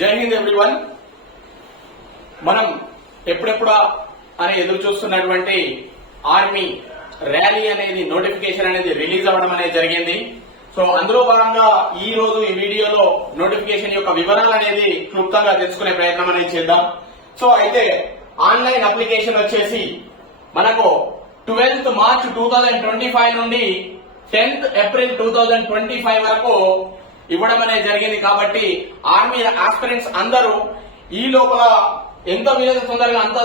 జై హింద్ ఎవ్రీవన్. మనం ఎప్పుడెప్పుడా అని ఎదురు చూస్తున్నటువంటి ఆర్మీ ర్యాలీ అనేది నోటిఫికేషన్ అనేది రిలీజ్ అవ్వడం అనేది జరిగింది. సో అందులో భాగంగా ఈ రోజు ఈ వీడియోలో నోటిఫికేషన్ యొక్క వివరాలు అనేది క్లుప్తంగా తెలుసుకునే ప్రయత్నం అనేది చేద్దాం. సో అయితే ఆన్లైన్ అప్లికేషన్ వచ్చేసి మనకు 12th March 2025 నుండి 10th April 2025 వరకు ఇవ్వడం అనేది జరిగింది. కాబట్టి ఆర్మీ ఆస్పిరెంట్స్ అందరూ ఈ లోపల ఎంత వీలైతే అంత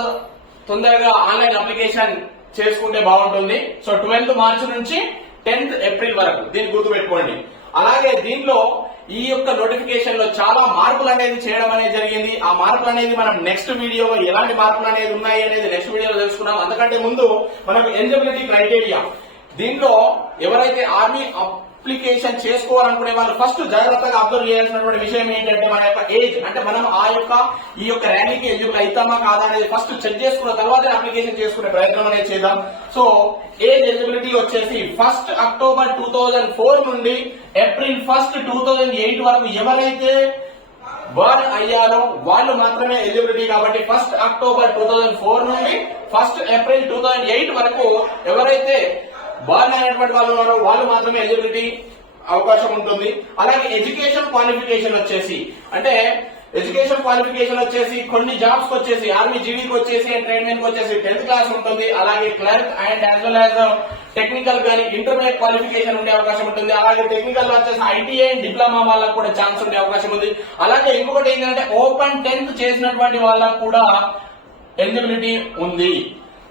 తొందరగా ఆన్లైన్ అప్లికేషన్ చేసుకుంటే బాగుంటుంది. సో 12th March నుంచి 10th April వరకు దీన్ని గుర్తుపెట్టుకోండి. అలాగే దీంట్లో ఈ యొక్క నోటిఫికేషన్ లో చాలా మార్పులు అనేది చేయడం అనేది జరిగింది. ఆ మార్పులు అనేది మనం నెక్స్ట్ వీడియోలో ఎలాంటి మార్పులు అనేది ఉన్నాయి అనేది నెక్స్ట్ వీడియోలో తెలుసుకున్నాం. అంతకంటే ముందు మనకు ఎలిజిబిలిటీ క్రైటీరియా, దీంట్లో ఎవరైతే ఆర్మీ అప్లికేషన్ చేసుకోవాలనుకునే వాళ్ళు ఫస్ట్ జాగ్రత్తగా అబ్జర్వ్ చేయాల్సినటువంటి విషయం ఏంటంటే మన యొక్క ఏజ్, అంటే మనం ఈ యొక్క ర్యాంకింగ్ ఎలిజిబుల్ అవుతామా కాదా అనేది ఫస్ట్ చెక్ చేసుకున్న తర్వాత అప్లికేషన్ చేసుకునే ప్రయత్నం అనేది చేద్దాం. సో ఏజ్ ఎలిజిబిలిటీ వచ్చేసి 1st October 2004 నుండి April 1st 2008 వరకు ఎవరైతే బర్న్ అయ్యారో వాళ్ళు మాత్రమే ఎలిజిబిలిటీ. కాబట్టి 1st October 2004 నుండి 1st April 2008 వరకు ఎవరైతే బర్న్ అయినటువంటి వాళ్ళు ఉన్నారో వాళ్ళు మాత్రమే ఎలిజిబిలిటీ అవకాశం ఉంటుంది. అలాగే ఎడ్యుకేషన్ క్వాలిఫికేషన్ వచ్చేసి కొన్ని జాబ్స్ కి వచ్చేసి ఆర్మీ జీడీకి వచ్చేసి ట్రైన్మెన్ కి వచ్చేసి 10th క్లాస్ ఉంటుంది. అలాగే clerk and as well as technical గానీ ఇంటర్మీడియట్ క్వాలిఫికేషన్ ఉండే అవకాశం ఉంటుంది. అలాగే టెక్నికల్ వచ్చేసి ఐటీఐ అండ్ డిప్లొమా వాళ్ళకు కూడా ఛాన్స్ ఉండే అవకాశం ఉంది. అలాగే ఇంకొకటి ఏంటంటే ఓపెన్ 10th చేసినటువంటి వాళ్ళకు కూడా ఎలిజిబిలిటీ ఉంది.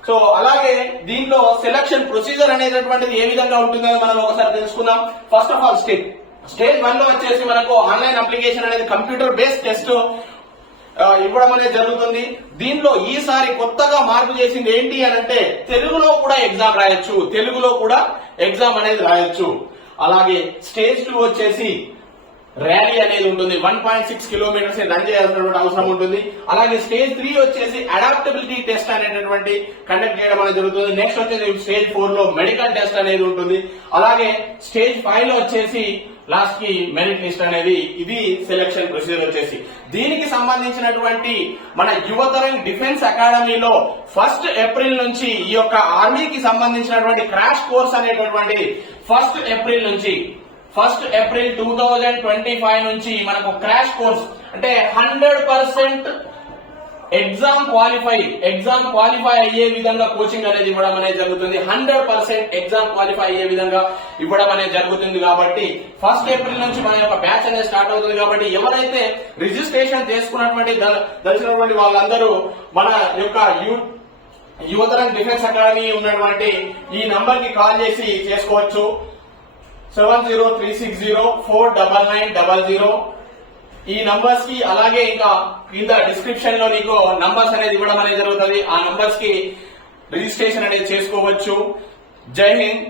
సో అలాగే దీంట్లో సెలక్షన్ ప్రొసీజర్ అనేటటువంటిది ఏ విధంగా ఉంటుందో మనం ఒకసారి తెలుసుకుందాం. ఫస్ట్ ఆఫ్ ఆల్ స్టేజ్ 1 లో వచ్చేసి మనకు ఆన్లైన్ అప్లికేషన్ అనేది కంప్యూటర్ బేస్డ్ టెస్ట్ ఇవ్వడం అనేది జరుగుతుంది. దీనిలో ఈసారి కొత్తగా మార్పు చేసింది ఏంటి అని అంటే తెలుగులో కూడా ఎగ్జామ్ అనేది రాయొచ్చు. అలాగే స్టేజ్ 2 వచ్చేసి ర్యాలీ అనేది ఉంటుంది. 1.6 కిలోమీటర్స్ రన్ చేయాల్సినటువంటి అవసరం ఉంటుంది. అలాగే స్టేజ్ 3 వచ్చేసి అడాప్టబిలిటీ టెస్ట్ అనేటటువంటి కండక్ట్ చేయడం అనేది జరుగుతుంది. నెక్స్ట్ వచ్చేసి స్టేజ్ 4 లో మెడికల్ టెస్ట్ అనేది ఉంటుంది. అలాగే స్టేజ్ 5 లో వచ్చేసి లాస్ట్ కి మెరిట్ లిస్ట్ అనేది, ఇది సెలక్షన్ ప్రొసీజర్ వచ్చేసి. దీనికి సంబంధించినటువంటి మన యువతరం డిఫెన్స్ అకాడమీలో 1st April నుంచి ఈ యొక్క ఆర్మీకి సంబంధించినటువంటి క్రాష్ కోర్స్ అనేటటువంటి 1st April 2025 నుంచి మనకు క్రాష్ కోర్స్ అంటే 100% ఎగ్జామ్ క్వాలిఫై అయ్యే విధంగా కోచింగ్ అనేది ఇవ్వడం అనేది జరుగుతుంది. 100% ఎగ్జామ్ క్వాలిఫై అయ్యే విధంగా ఇవ్వడం అనేది జరుగుతుంది. కాబట్టి 1st April నుంచి మన యొక్క బ్యాచ్ అనేది స్టార్ట్ అవుతుంది. కాబట్టి ఎవరైతే రిజిస్ట్రేషన్ చేసుకున్నటువంటి దర్శనటువంటి వాళ్ళందరూ మన యొక్క యువతరం డిఫెన్స్ అకాడమీ ఉన్నటువంటి ఈ నంబర్ కి కాల్ చేసి చేసుకోవచ్చు. 7036049900 ఈ నంబర్స్ కి. అలాగే ఇంకా కింద డిస్క్రిప్షన్ లో నీకు నంబర్స్ అనేది ఇవ్వడం అనేది జరుగుతుంది. ఆ నంబర్స్ కి రిజిస్ట్రేషన్ అనేది చేసుకోవచ్చు. జై హింద్.